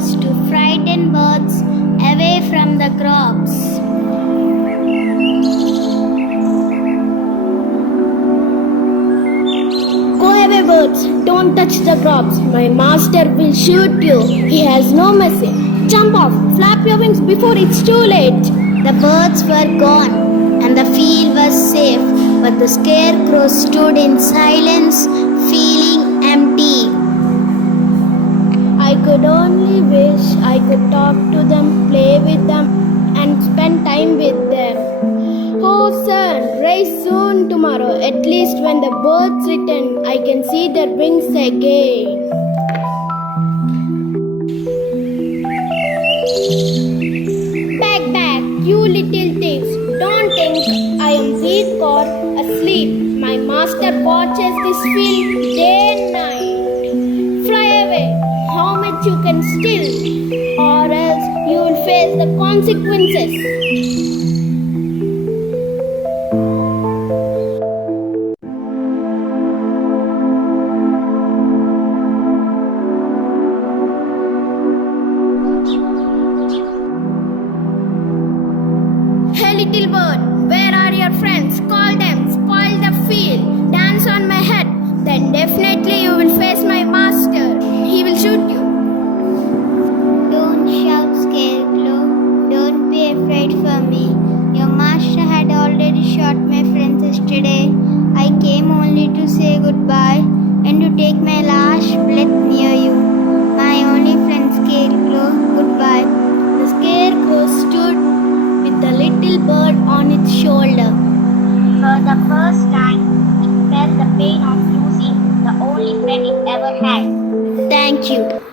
was to frighten birds away from the crops. Go away, birds. Don't touch the crops. My master will shoot you. He has no mercy. Jump off. Flap your wings before it's too late. The birds were gone and the field was safe, but the Scarecrow stood in silence, feeling empty. I could only wish I could talk to them, play with them, and spend time with them. Oh, sun, rise soon tomorrow. At least when the birds return, I can see their wings again. Back, you little thieves. Don't think I am weak or asleep. My master watches this field day and night. Fly away, how much you can steal, or else you will face the consequences. Hey little bird, where are your friends? Call them, spoil the field, dance on my head. Then definitely you will face my master. He will shoot you. Don't shout, Scarecrow. Don't be afraid for me. Your master had already shot my friends yesterday. I came only to say goodbye and to take my last breath near you. My only friend Scarecrow, goodbye. The scarecrow stood with the little bird on its shoulder. For the first time, it felt the pain of losing the only friend it ever had. Thank you.